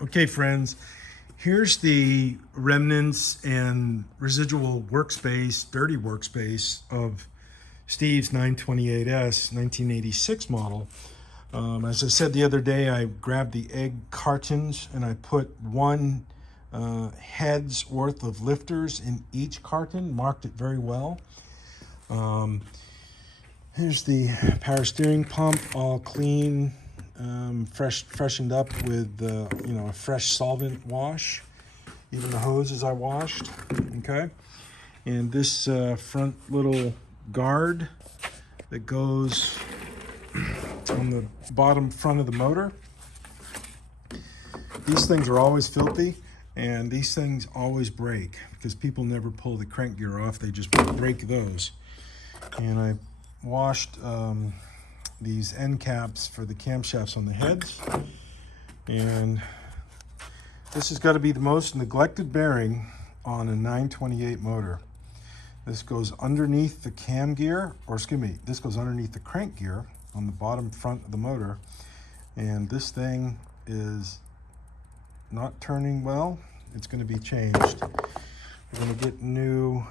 Okay, friends, here's the remnants and residual workspace, dirty workspace of Steve's 928S 1986 model. As I said the other day, I grabbed the egg cartons and I put one head's worth of lifters in each carton, marked it very well. Here's the power steering pump, all clean, freshened up with a fresh solvent wash. Even the hoses I washed. Okay, and this front little guard that goes on the bottom front of the motor. These things are always filthy, and these things always break because people never pull the crank gear off. They just break those. And I washed these end caps for the camshafts on the heads, and this has got to be the most neglected bearing on a 928 motor. This goes underneath the cam gear, or excuse me, this goes underneath the crank gear on the bottom front of the motor, and this thing is not turning well. It's going to be changed. We're going to get new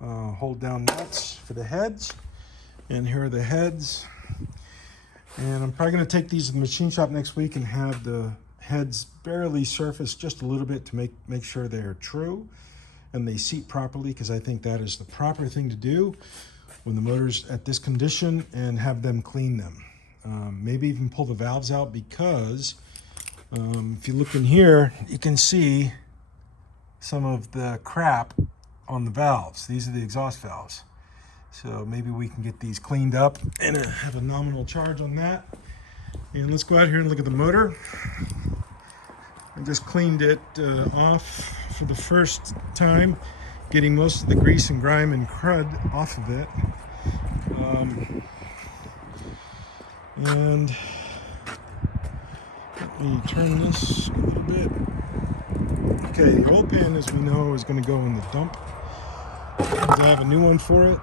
hold down nuts for the heads, and here are the heads. And I'm probably going to take these to the machine shop next week and have the heads barely surface just a little bit to make sure they're true and they seat properly, because I think that is the proper thing to do when the motor's at this condition, and have them clean them. Maybe even pull the valves out, because if you look in here, you can see some of the crap on the valves. These are the exhaust valves. So maybe we can get these cleaned up and have a nominal charge on that. And let's go out here and look at the motor. I just cleaned it off for the first time, getting most of the grease and grime and crud off of it. And let me turn this a little bit. Okay, the oil pan, as we know, is going to go in the dump. I have a new one for it.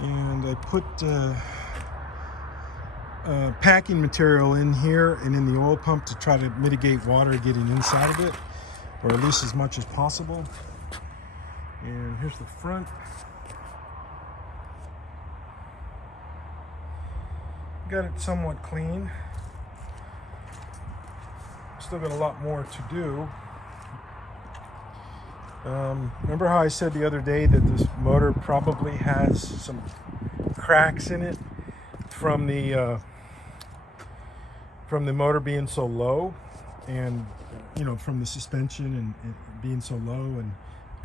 And I put packing material in here and in the oil pump to try to mitigate water getting inside of it, or at least as much as possible. And here's the front. Got it somewhat clean. Still got a lot more to do. Remember how I said the other day that this motor probably has some cracks in it from the motor being so low, and from the suspension and being so low, and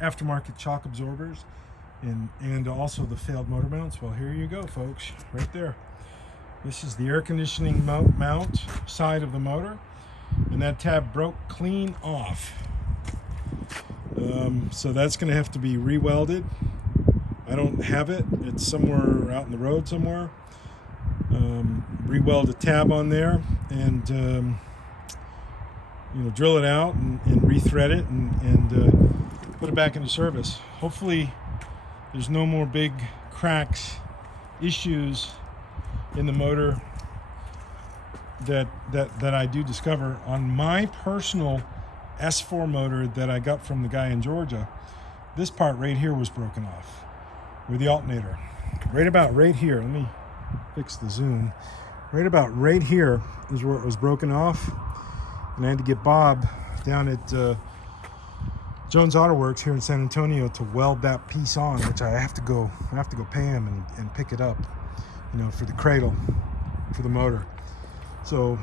aftermarket shock absorbers, and also the failed motor mounts? Well, here you go, folks, right there. This is the air conditioning mount side of the motor, and that tab broke clean off. So that's going to have to be re-welded. I don't have it. It's somewhere out in the road somewhere. Re-weld a tab on there, and drill it out and rethread it, and put it back into service. Hopefully there's no more big cracks, issues in the motor that I do discover. On my personal S4 motor that I got from the guy in Georgia, this part right here was broken off with the alternator. Right about right here, let me fix the zoom. Right about right here is where it was broken off, and I had to get Bob down at Jones Auto Works here in San Antonio to weld that piece on, which I have to go pay him and pick it up, for the cradle for the motor. So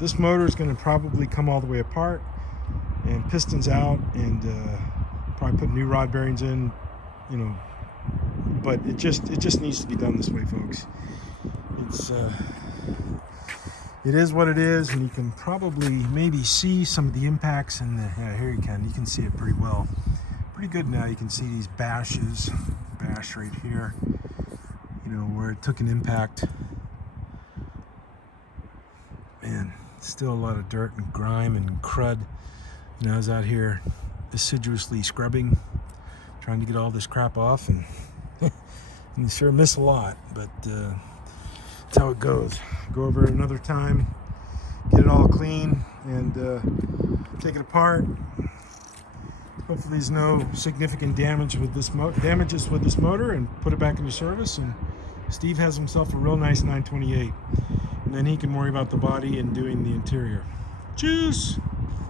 this motor is going to probably come all the way apart, and pistons out, and probably put new rod bearings in, but it just needs to be done this way, folks. It is what it is, and you can probably maybe see some of the impacts in the, yeah, here you can see it pretty well, pretty good now. You can see these bash right here, where it took an impact. Man, still a lot of dirt and grime and crud. I was out here assiduously scrubbing, trying to get all this crap off, and you sure miss a lot, but that's how it goes. Go over it another time, get it all clean, and take it apart. Hopefully there's no significant damages with this motor, and put it back into service, and Steve has himself a real nice 928, and then he can worry about the body and doing the interior. Cheers!